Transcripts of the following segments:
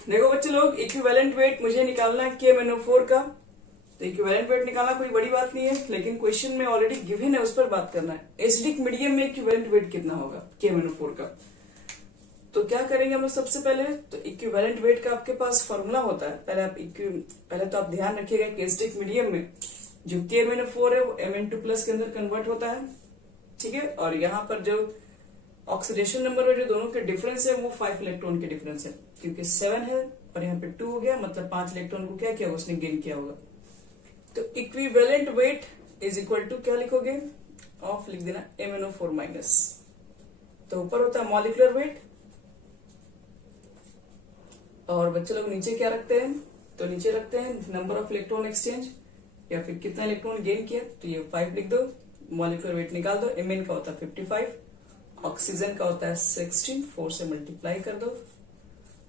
देखो बच्चे लोग, इक्विवेलेंट वेट मुझे निकालना है KMnO4 का। तो इक्विवेलेंट वेट निकालना कोई बड़ी बात नहीं है, लेकिन क्वेश्चन में ऑलरेडी गिवन है, उस पर बात करना है। एसिडिक मीडियम में इक्विवेलेंट वेट कितना होगा KMnO4 का। तो क्या करेंगे हम लोग सबसे पहले, तो इक्विवेलेंट वेट का आपके पास फॉर्मूला होता है। पहले तो आप ध्यान रखिएगा कि एसिडिक मीडियम में जो KMnO4 है वो Mn2+ के अंदर कन्वर्ट होता है, ठीक है। और यहाँ पर जो ऑक्सीडेशन नंबर में जो दोनों के डिफरेंस है वो 5 इलेक्ट्रॉन के डिफरेंस है, क्योंकि 7 है और यहाँ पे 2 हो गया, मतलब 5 इलेक्ट्रॉन को क्या किया उसने गेन किया होगा। तो equivalent weight is equal to क्या लिखोगे, ऑफ लिख देना MnO4 माइनस। तो ऊपर होता है मॉलिक्यूलर वेट, और बच्चे लोग नीचे क्या रखते हैं, तो नीचे रखते हैं नंबर ऑफ इलेक्ट्रॉन एक्सचेंज या फिर कितना इलेक्ट्रॉन गेन किया। तो ये 5 लिख दो, मॉलिक्यूलर वेट निकाल दो। Mn का होता है 55, ऑक्सीजन का होता है 16, 4 से मल्टीप्लाई कर दो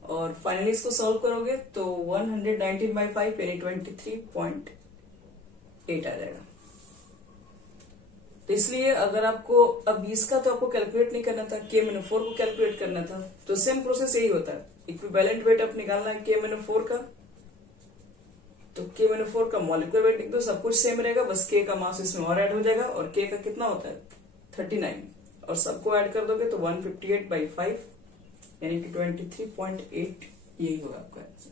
और फाइनली इसको सॉल्व करोगे तो 119/5 यानी 23.8 आ जाएगा। तो इसलिए अगर आपको अब इसका तो आपको कैलकुलेट नहीं करना था, KMnO4 को कैलकुलेट करना था, तो सेम प्रोसेस यही होता है। इक्विवेलेंट वेट आप निकालना है KMnO4 का, तो KMnO4 का मॉलिक्यूलर वेट लिख दो, सब कुछ सेम रहेगा, बस K का मास इसमें और ऐड हो जाएगा। और K का कितना होता है 39, और सबको ऐड कर दोगे तो 158/5 यानी कि 23.8 यही होगा आपका आंसर।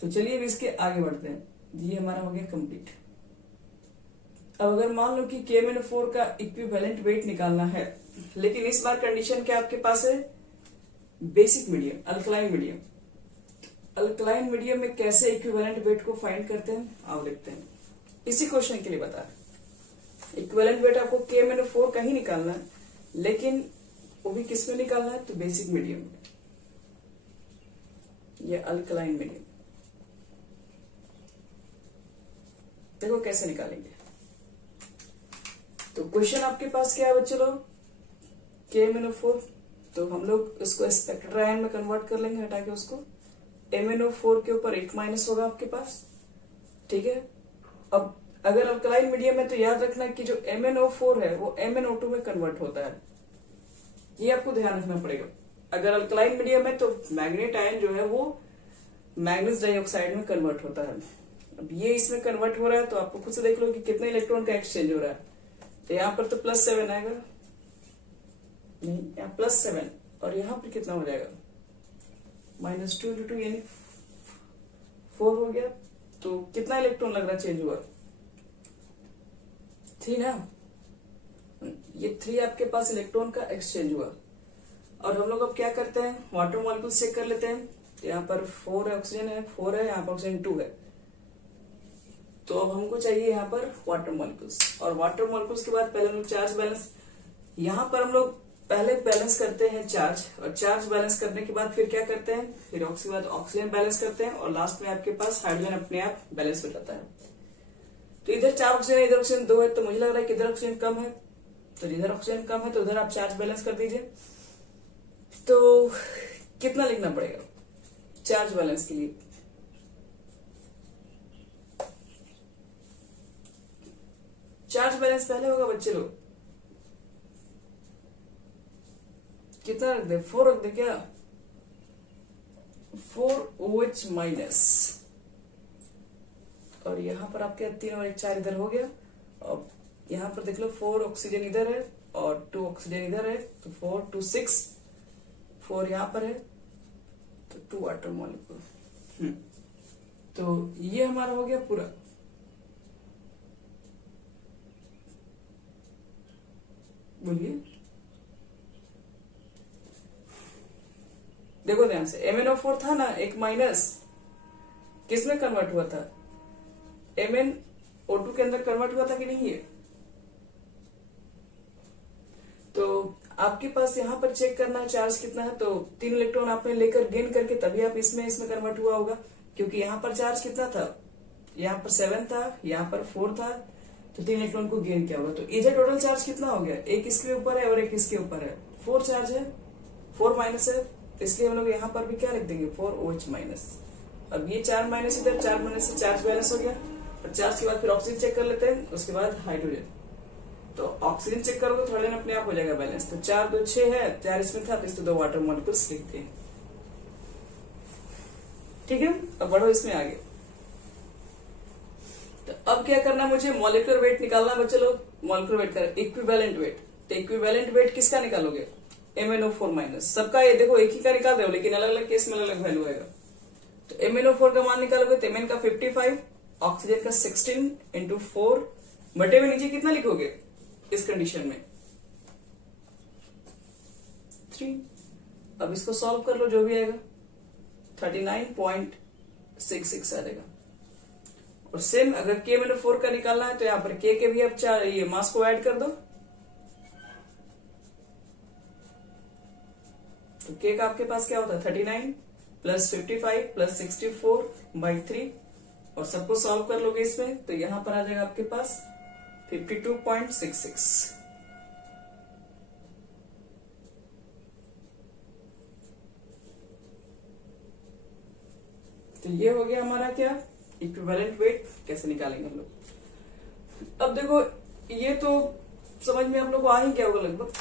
तो चलिए अब इसके आगे बढ़ते हैं। ये हमारा हो गया कंप्लीट। अब अगर मान लो कि KMnO4 का इक्विवेलेंट वेट निकालना है, लेकिन इस बार कंडीशन क्या आपके पास है, basic medium, alkaline medium. Alkaline medium में कैसे इक्विवेलेंट वेट को फाइंड करते हैं आओ देखते हैं। इसी क्वेश्चन के लिए बता रहे, इक्विवेलेंट वेट आपको KMnO4 का ही निकालना है, लेकिन वो भी किस में निकालना है, तो बेसिक मीडियम में, ये अल्कलाइन मीडियम। देखो कैसे निकालेंगे। तो क्वेश्चन आपके पास क्या है बच्चों लोग, KMnO4, तो हम लोग इसको स्पेक्ट्रल आयन में कन्वर्ट कर लेंगे, हटा के उसको। MnO4 के ऊपर 1 माइनस होगा आपके पास, ठीक है। अब अगर अल्कलाइन मीडियम है तो याद रखना कि जो MnO4 है वो MnO2 में कन्वर्ट होता है, ये आपको ध्यान रखना पड़ेगा। अगर अल्कलाइन मीडियम है तो मैग्नेट आयन जो है वो मैग्नीज डाइऑक्साइड में कन्वर्ट होता है। अब ये इसमें कन्वर्ट हो रहा है, तो आपको खुद से देख लो कि कितने इलेक्ट्रॉन का एक्सचेंज हो रहा है। तो यहाँ पर तो +7 आएगा, नहीं यहाँ +7, और यहाँ पर कितना हो जाएगा -2 × 2 यानी 4 हो गया। तो कितना इलेक्ट्रॉन लग रहा चेंज हुआ, 3 ना, ये 3 आपके पास इलेक्ट्रॉन का एक्सचेंज हुआ। और हम लोग अब क्या करते हैं, वाटर मॉलिक्यूल्स चेक कर लेते हैं। यहाँ पर 4 है, ऑक्सीजन है 4 है, यहाँ पर ऑक्सीजन 2 है। तो अब हमको चाहिए यहाँ पर वाटर मॉलिक्यूल्स, और वाटर मॉलिक्यूल्स के बाद पहले हम लोग चार्ज बैलेंस, यहाँ पर हम लोग पहले बैलेंस करते हैं चार्ज, और चार्ज बैलेंस करने के बाद फिर क्या करते हैं, फिर उसके बाद ऑक्सीजन बैलेंस करते हैं, और लास्ट में आपके पास हाइड्रोजन अपने आप बैलेंस हो जाता है। तो इधर 4 ऑक्सीजन है, इधर ऑक्सीजन 2 है, तो मुझे लग रहा है कि इधर ऑक्सीजन कम है, तो इधर ऑक्सीजन कम है तो उधर आप चार्ज बैलेंस कर दीजिए। तो कितना लिखना पड़ेगा चार्ज बैलेंस के लिए, चार्ज बैलेंस पहले होगा बच्चे लोग, कितना रख दे, 4 रख दे क्या, 4OH माइनस, और यहां पर आपके 3 और 1 4 इधर हो गया। और यहां पर देख लो 4 ऑक्सीजन इधर है और 2 ऑक्सीजन इधर है, तो 4 2 6, 4 यहां पर है, तो 2 वाटर मॉलिक्यूल। तो ये हमारा हो गया पूरा। बोलिए, देखो ध्यान से, MnO4 था ना 1 माइनस, किसमें कन्वर्ट हुआ था, MnO2 के अंदर कन्वर्ट हुआ था कि नहीं है। तो आपके पास यहाँ पर चेक करना है चार्ज कितना है, तो 3 इलेक्ट्रॉन आपने लेकर गेन करके तभी आप इसमें कन्वर्ट हुआ होगा, क्योंकि यहाँ पर चार्ज कितना था, यहाँ पर 7 था, यहाँ पर 4 था, तो 3 इलेक्ट्रॉन को गेन किया होगा। तो इधर टोटल चार्ज कितना हो गया, एक इसके ऊपर है और एक इसके ऊपर है, 4 चार्ज है, 4 माइनस है, इसलिए हम लोग यहाँ पर भी क्या लिख देंगे 4OH माइनस। अब ये 4 माइनस इधर, 4 माइनस से चार्ज बैलेंस हो गया, और चार्ज के बाद फिर ऑक्सीजन चेक कर लेते हैं, उसके बाद हाइड्रोजन। तो ऑक्सीजन चेक करोगे थर्ड लाइन अपने आप हो जाएगा बैलेंस। तो 4 2 6 है, 4 इसमें था तो इसमें 2 वाटर मॉलिक्यूल्स लिखते हैं। ठीक है, अब बढ़ो इसमें आगे। तो अब क्या करना, मुझे मॉलिक्यूलर वेट निकालना बच्चे लोग। मॉलिक्यूलर वेट कर इक्विवेलेंट वेट। तो इक्विवेलेंट वेट किसका निकालोगे, MnO4 माइनस। सबका ये देखो एक ही का निकाल रहे हो, लेकिन अलग अलग केस में अलग अलग वैल्यू आएगा। तो MnO4 का मान निकालोगे तो Mn का 55, ऑक्सीजन का 16 इंटू 4 बटे में नीचे कितना लिखोगे इस कंडीशन में 3। अब इसको सॉल्व कर लो, जो भी आएगा 39.66 आ जाएगा। और सेम अगर KMnO4 का निकालना है तो यहाँ पर K के भी अब 4 ये मास को ऐड कर दो। तो K का आपके पास क्या होता है 39 प्लस 55 प्लस 64/3 और सबको सॉल्व कर लोगे इसमें तो यहां पर आ जाएगा आपके पास 52.66। तो ये हो गया हमारा क्या इक्विवेलेंट वेट। कैसे निकालेंगे हम लोग। अब देखो ये तो समझ में आप लोग को आ ही क्या होगा लगभग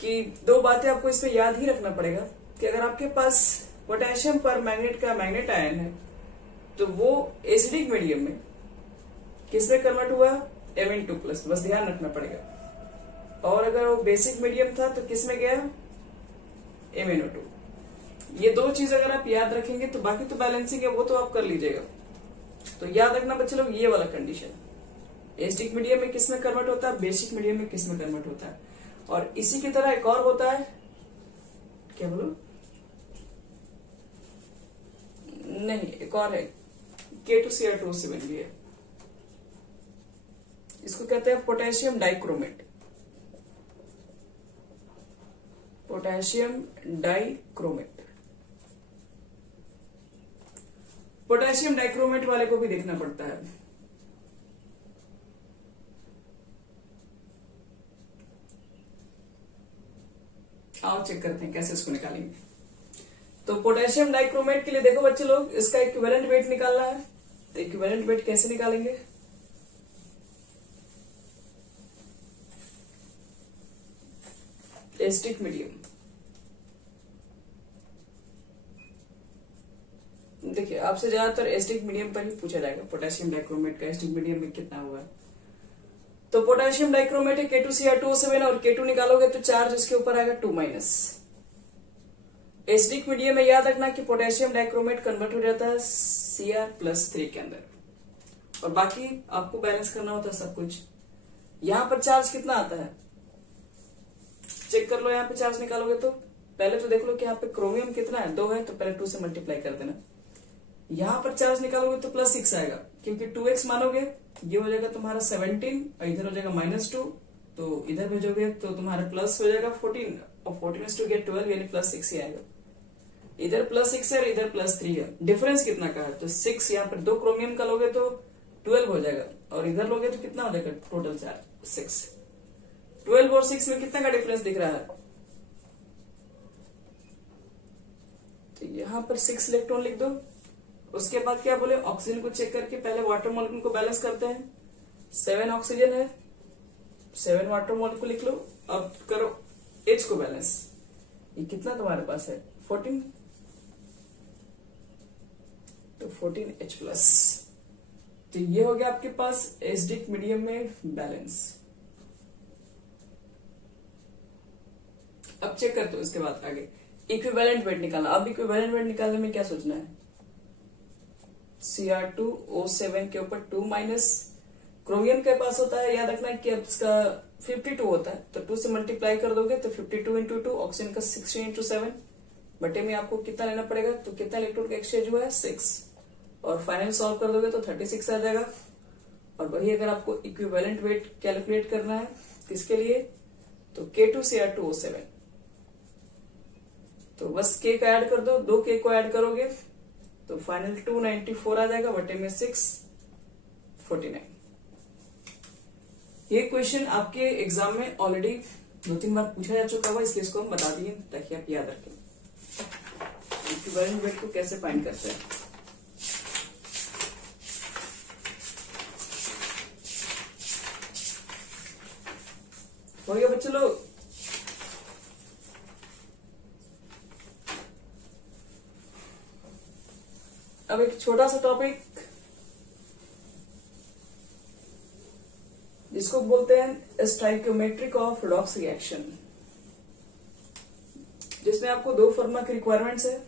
कि 2 बातें आपको इसमें याद ही रखना पड़ेगा कि अगर आपके पास पोटेशियम पर मैग्नेट का मैग्नेट आयन है तो वो एसिडिक मीडियम में किसमें कन्वर्ट हुआ Mn2+, बस ध्यान रखना पड़ेगा। और अगर वो बेसिक मीडियम था तो किसमें गया MnO2। ये 2 चीज अगर आप याद रखेंगे तो बाकी तो बैलेंसिंग है वो तो आप कर लीजिएगा। तो याद रखना बच्चे लोग ये वाला कंडीशन, एसिडिक मीडियम में किसमें कन्वर्ट होता है, बेसिक मीडियम में किसमें कन्वर्ट होता है। और इसी की तरह एक और होता है, क्या बोलो, नहीं एक और है K2Cr2O7 भी है, इसको कहते हैं potassium dichromate. Potassium dichromate, potassium dichromate वाले को भी देखना पड़ता है। आओ चेक करते हैं कैसे इसको निकालेंगे। तो पोटेशियम डाइक्रोमेट के लिए देखो बच्चे लोग, इसका इक्विवेलेंट वेट निकालना है। तो इक्विवेलेंट वेट कैसे निकालेंगे, एसिडिक मीडियम। देखिए आपसे ज्यादातर एसिडिक मीडियम पर ही पूछा जाएगा पोटेशियम डाइक्रोमेट का एसिडिक मीडियम में कितना हुआ है। तो पोटेशियम डाइक्रोमेट है K2Cr2O7 और K2 निकालोगे तो चार्ज इसके ऊपर आएगा 2-। एसिडिक मीडियम में याद रखना कि पोटेशियम डाइक्रोमेट कन्वर्ट हो जाता है Cr+3 के अंदर और बाकी आपको बैलेंस करना होता है सब कुछ। यहां पर चार्ज कितना आता है चेक कर लो। यहाँ पे चार्ज निकालोगे तो पहले तो देख लो कि यहाँ पे क्रोमियम कितना है 2 है तो पहले 2 से मल्टीप्लाई कर देना। यहाँ पर चार्ज निकालोगे तो +6 आएगा क्योंकि 2x मानोगे ये हो जाएगा तुम्हारा 17 और इधर हो जाएगा -2 तो इधर भेजोगे तो तुम्हारा प्लस हो जाएगा 14 और 14 × 2 = 12 यानी +6 ही आएगा। इधर +6 है और इधर +3 है। डिफरेंस कितना का है तो 6 यहाँ पर 2 क्रोमियम का लोगे तो 12 हो जाएगा और इधर लोगे तो कितना हो जाएगा टोटल चार्ज 6। 12 और 6 में कितना का डिफरेंस दिख रहा है तो यहाँ पर 6 इलेक्ट्रॉन लिख दो। उसके बाद क्या बोले ऑक्सीजन को चेक करके पहले वाटर मॉलिक्यूल को बैलेंस करते हैं। 7 ऑक्सीजन है 7 वाटर मॉलिक्यूल लिख लो। अब करो H को बैलेंस। ये कितना तुम्हारे पास है 14 तो 14H+। तो ये हो गया आपके पास एसिडिक मीडियम में बैलेंस। अब चेक करते हो इसके बाद आगे इक्विवेलेंट वेट निकालना। अब इक्विवेलेंट वेट निकालने में क्या सोचना है Cr2O7 के ऊपर 2- क्रोमियम के पास होता है याद रखना कि अब इसका 52 होता है तो 2 से मल्टीप्लाई कर दोगे तो 52 × 2 ऑक्सीजन का 16 × 7 बटे में आपको कितना लेना पड़ेगा तो कितना इलेक्ट्रॉन का एक्सचेंज हुआ है 6 और फाइनल सॉल्व कर दोगे तो 36 आ जाएगा। और वही अगर आपको इक्विवेलेंट वेट कैलकुलेट करना है किसके लिए तो K2Cr2O7 तो बस K का ऐड कर दो 2 K को ऐड करोगे तो फाइनल 294 आ जाएगा बटे में 6 49। ये क्वेश्चन आपके एग्जाम में ऑलरेडी 2-3 बार पूछा जा चुका हुआ इसलिए इसको हम बता दिए ताकि आप याद रखें इक्विवेलेंट वेट को कैसे फाइंड करते हैं। हो गया बच्चे लोग। अब एक छोटा सा टॉपिक जिसको बोलते हैं स्टाइकियोमेट्रिक ऑफ रेडॉक्स रिएक्शन, जिसमें आपको दो फॉर्मूला की रिक्वायरमेंट्स है।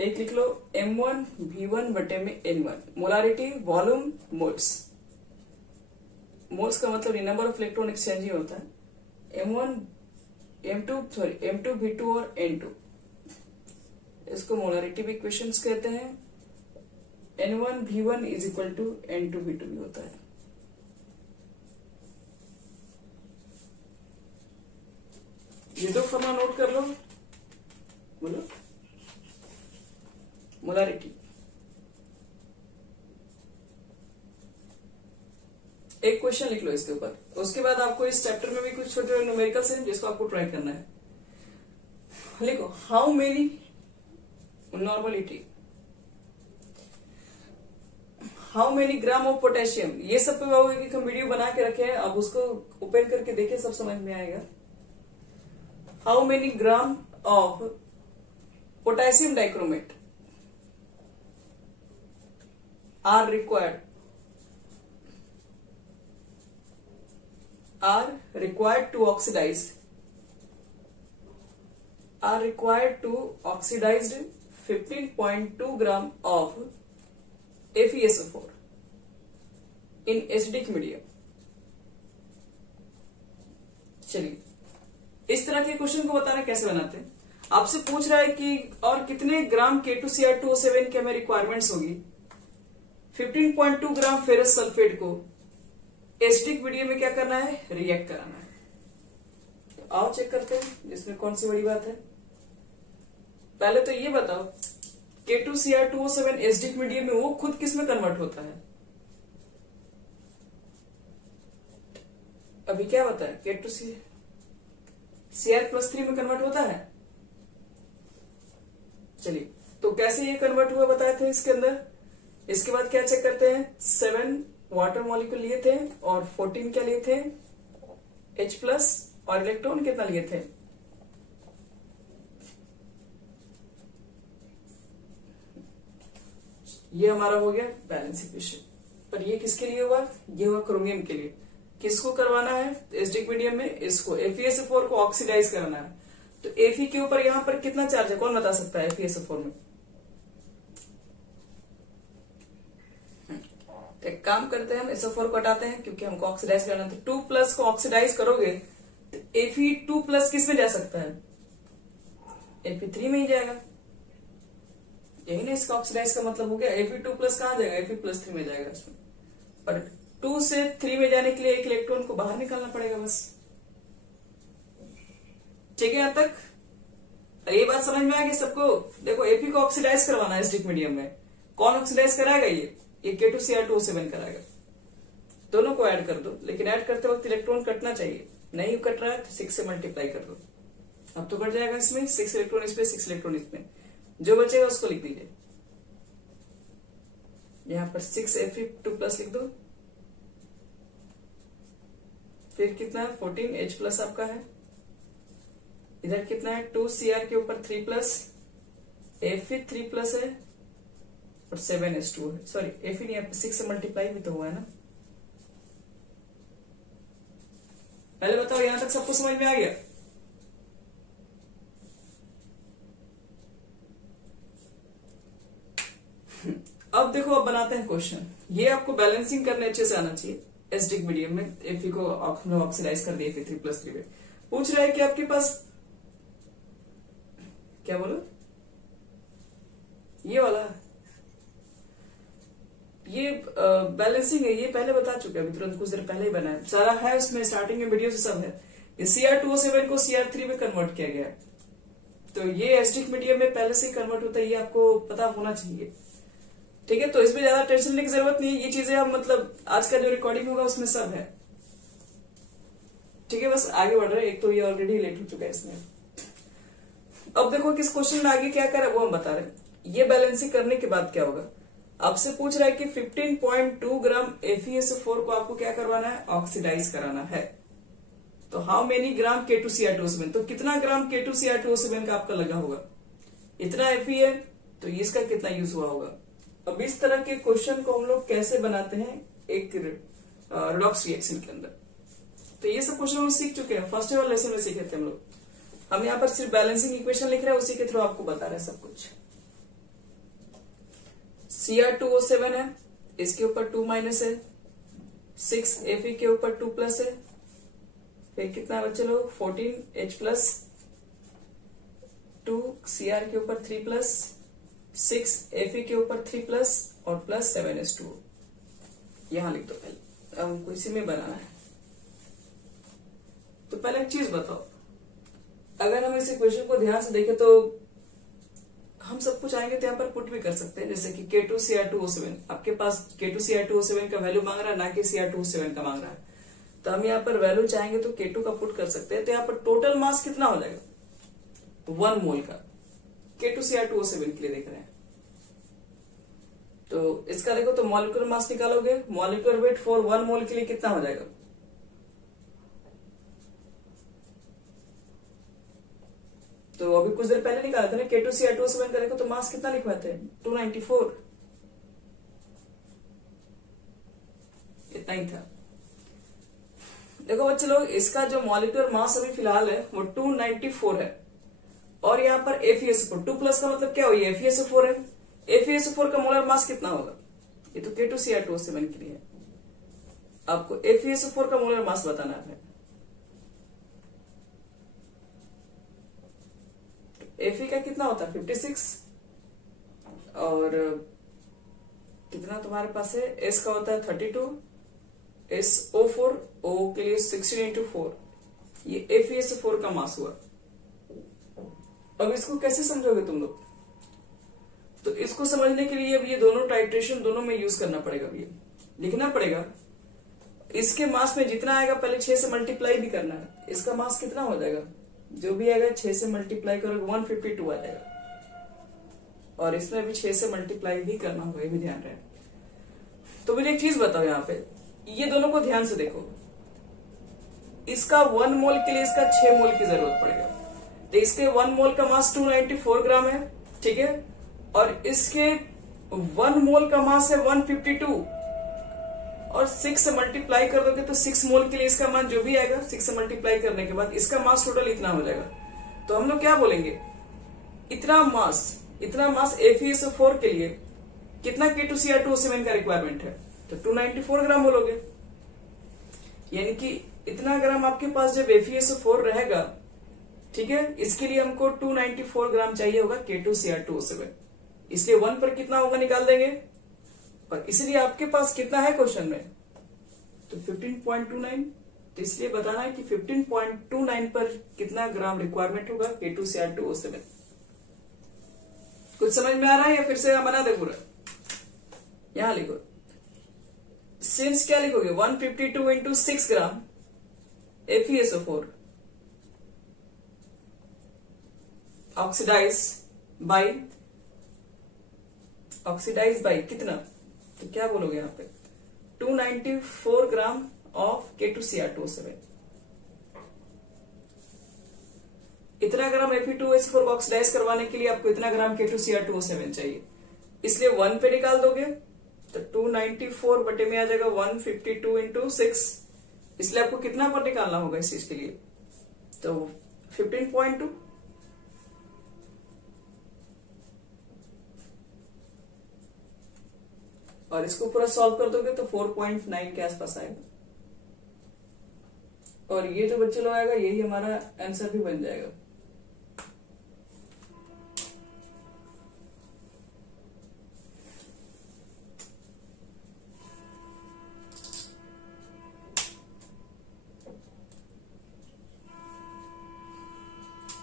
एक लिख लो M1 V1 बटे में N1, molarity, volume, moles. Moles का मतलब नंबर ऑफ इलेक्ट्रॉन एक्सचेंज ही होता है। M2 V2 और N2, इसको मोलारिटी भी इक्वेशंस कहते हैं। N1 V1 is equal to N2 V2 भी होता है। ये दो फॉर्मूला नोट कर लो, बोलो। मोलारिटी, एक क्वेश्चन लिख लो इसके ऊपर। उसके बाद आपको इस चैप्टर में भी कुछ छोटे न्यूमेरिकल्स हैं जिसको आपको ट्राई करना है। लिखो how many normality, how many gram of potassium. ये सब पे एक हम वीडियो बना के रखे हैं, अब उसको ओपन करके देखिए, सब समझ में आएगा। How many gram of potassium dichromate are required to oxidize 15.2 gram of FeSO4 in acidic medium। चलिए, इस तरह के क्वेश्चन को बताना कैसे बनाते हैं। आपसे पूछ रहा है कि और कितने ग्राम K2Cr2O7 की हमें रिक्वायरमेंट्स होगी। 15.2 ग्राम फेरस सल्फेट को एसिडिक मीडियम में क्या करना है, रिएक्ट कराना है। तो आओ चेक करते हैं जिसमें कौन सी बड़ी बात है। पहले तो ये बताओ K2Cr2O7 एसिडिक मीडियम में वो खुद किस में कन्वर्ट होता है। अभी क्या बताया, K2Cr+3 में कन्वर्ट होता है। चलिए, तो कैसे ये कन्वर्ट हुआ बताए थे इसके अंदर। इसके बाद क्या चेक करते हैं, 7 वाटर मॉलिक्यूल लिए थे और 14 क्या लिए थे, H+ और इलेक्ट्रॉन कितना लिए थे, ये हमारा हो गया बैलेंस इक्वेशन। पर ये किसके लिए हुआ, ये हुआ क्रोमियम के लिए। किसको करवाना है एसिडिक मीडियम में, इसको FeSO4 को ऑक्सीडाइज कराना है। तो Fe के ऊपर यहां पर कितना चार्ज है, कौन बता सकता है FeSO4 में। एक काम करते हैं, हम SO4 को हटाते हैं क्योंकि हमको ऑक्सीडाइज करना है। तो 2+ को ऑक्सीडाइज करोगे तो Fe2+ किस में जा सकता है, Fe3 में ही जाएगा। यही ना इसका ऑक्सीडाइज का मतलब हो गया। Fe2+ कहां जाएगा, Fe+3 में जाएगा इसमें। पर 2 से 3 में जाने के लिए एक इलेक्ट्रॉन को बाहर निकालना पड़ेगा बस। ठीक है यहां तक। ये बात समझ में आ गई सबको। देखो Fe को ऑक्सीडाइज करवाना है एसिडिक मीडियम में, कौन ऑक्सीडाइज कराएगा, ये K2Cr2O7 कराएगा। दोनों को ऐड कर दो, लेकिन ऐड करते वक्त इलेक्ट्रॉन कटना चाहिए, नहीं कट रहा है तो 6 से मल्टीप्लाई कर दो। अब तो कट जाएगा इसमें, 6 इलेक्ट्रॉन इसमें, 6 इलेक्ट्रॉन इसमें, जो बचेगा उसको लिख दीजिए। यहां पर 6 Fe2+ लिख दो। फिर कितना है, 14 H+ आपका है। इधर कितना है, 2Cr के ऊपर 3+, Fe3+ है और 7S2 है। सॉरी, Fe नहीं, 6 से मल्टीप्लाई भी तो हुआ है ना। पहले बताओ यहां तक सबको समझ में आ गया। अब देखो, अब बनाते हैं क्वेश्चन। ये आपको बैलेंसिंग करने अच्छे से आना चाहिए। एसिडिक मीडियम में Fe को ऑक्सीडाइज कर दिए Fe3+3 में। पूछ रहा है कि आपके पास क्या बोलो, ये वाला ये बैलेंसिंग है, ये पहले बता चुके हैं, अभी तुरंत कुछ देर पहले ही बनाया, सारा है उसमें, स्टार्टिंग में वीडियो से सब है। ये Cr2O7 को Cr3 में कन्वर्ट किया गया है। तो ये एसिडिक मीडियम में पहले से ही कन्वर्ट होता है, ये आपको पता होना चाहिए। ठीक है, तो इसमें ज्यादा टेंशन लेने की जरूरत नहीं है। ये चीजें हम मतलब आज का जो रिकॉर्डिंग होगा उसमें सब है। ठीक है, बस आगे बढ़ रहे हैं। एक तो ये ऑलरेडी लेट हो चुका है इसमें। अब देखो किस क्वेश्चन में आगे क्या कर रहा है वो हम बता रहे हैं। ये बैलेंसिंग करने के बाद क्या होगा, आपसे पूछ रहा है कि 15.2 ग्राम FeSO4 को आपको क्या करवाना है, ऑक्सीडाइज कराना है। तो हाउ मेनी ग्राम K2Cr2O7, तो कितना ग्राम K2Cr2O7 का आपका लगा होगा, इतना Fe है, तो इसका कितना यूज हुआ होगा। अब इस तरह के क्वेश्चन को हम लोग कैसे बनाते हैं एक रिडॉक्स रिएक्शन के अंदर, तो ये सब क्वेश्चन हम सीख चुके हैं, फर्स्ट वाले लेसन में सीखे थे हम लोग। हम यहाँ पर सिर्फ बैलेंसिंग इक्वेशन लिख रहे हैं, उसी के थ्रू आपको बता रहे हैं सब कुछ। Cr2O7 है, इसके ऊपर 2 माइनस है, 6 Fe के ऊपर 2 प्लस है, फिर कितना बच्चे लोग 14 H प्लस 2 Cr के ऊपर 3 प्लस 6 Fe के ऊपर 3 प्लस और प्लस 7H2O। यहां लिख दो पहले, अब हमको इसी में बनाना है। तो पहले एक चीज बताओ, अगर हम इस इक्वेशन को ध्यान से देखें तो हम सब कुछ आएंगे तो यहाँ पर पुट भी कर सकते हैं, जैसे कि K2Cr2O7, आपके पास K2Cr2O7 का वैल्यू मांग रहा है, ना कि Cr2O7 का मांग रहा है, तो हम यहाँ पर वैल्यू चाहेंगे तो K2 का पुट कर सकते हैं। तो यहाँ पर टोटल मास कितना हो जाएगा, 1 मोल का K2Cr2O7 के लिए देख रहे हैं। तो इसका देखो, तो मॉलिक्यूलर मास निकालोगे, मॉलिक्यूलर वेट फॉर 1 मोल के लिए कितना हो जाएगा, तो अभी कुछ देर पहले निकाला था ना K2Cr2O7 का, देखो तो मास कितना लिखवाते हैं 294, इतना ही था। देखो बच्चे लोग, इसका जो मॉलिक्यूलर मास अभी फिलहाल है वो 294 है, और यहाँ पर FeSO4 2 प्लस का मतलब क्या हुई, FeSO4 है, FeSO4 का मोलर मास कितना होगा, ये तो K2Cr2O7 के लिए है, आपको FeSO4 का मोलर मास बताना है। Fe का कितना होता है 56, और कितना तुम्हारे पास है, S का होता है 32, SO4 O के लिए 16 into 4, ये FeSO4 का मास हुआ। अब इसको कैसे समझोगे तुम लोग, तो इसको समझने के लिए अब ये दोनों टाइट्रेशन दोनों में यूज करना पड़ेगा, अब ये लिखना पड़ेगा। इसके मास में जितना आएगा पहले 6 से मल्टीप्लाई भी करना है, इसका मास कितना हो जाएगा, जो भी आएगा 6 से मल्टीप्लाई करोगे 152 आ जाएगा, और इसमें भी 6 से मल्टीप्लाई भी करना होगा, ये भी ध्यान रहे। तो मुझे एक चीज बताओ, यहाँ पे ये दोनों को ध्यान से देखो, इसका 1 मोल के लिए इसका 6 मोल की जरूरत पड़ेगा, तो इसके 1 मोल का मास 294 ग्राम है, ठीक है, और इसके 1 मोल का मास है 152, और 6 से मल्टीप्लाई कर दोगे तो 6 मोल के लिए इसका मान जो भी आएगा 6 से मल्टीप्लाई करने के बाद इसका मास टोटल इतना हो जाएगा। तो हम लोग क्या बोलेंगे, इतना मास FeSO4 के लिए कितना K2Cr2O7 का रिक्वायरमेंट है, तो 294 ग्राम बोलोगे, यानी कि इतना ग्राम आपके पास जब FeSO4 रहेगा, ठीक है, इसके लिए हमको 294 ग्राम चाहिए होगा K2Cr2O7, इसलिए 1 पर कितना होगा निकाल देंगे, और इसलिए आपके पास कितना है क्वेश्चन में, तो 15.29, तो इसलिए बताना है कि 15.29 पर कितना ग्राम रिक्वायरमेंट होगा K2Cr2O7। कुछ समझ में आ रहा है या फिर से बना दे पूरा, यहां लिखो, सिंस क्या लिखोगे 152 into 6 gram FeSO4 oxidise by कितना, तो क्या बोलोगे यहाँ पे 294 ग्राम ऑफ K2Cr2O7, इतना ग्राम Fe2SO4 को ऑक्सीडाइज करवाने के लिए आपको इतना ग्राम K2Cr2O7 चाहिए, इसलिए 1 पे निकाल दोगे तो 294 बटे में आ जाएगा 152 into 6, इसलिए आपको कितना पर निकालना होगा इस चीज के लिए, तो 15.2, और इसको पूरा सॉल्व कर दोगे तो 4.9 के आसपास आएगा, और ये जो बच्चे लोग आएगा यही हमारा आंसर भी बन जाएगा।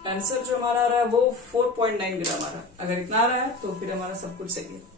आंसर जो हमारा आ रहा है वो 4.9 ग्राम आ रहा है, अगर इतना आ रहा है तो फिर हमारा सब कुछ सही है।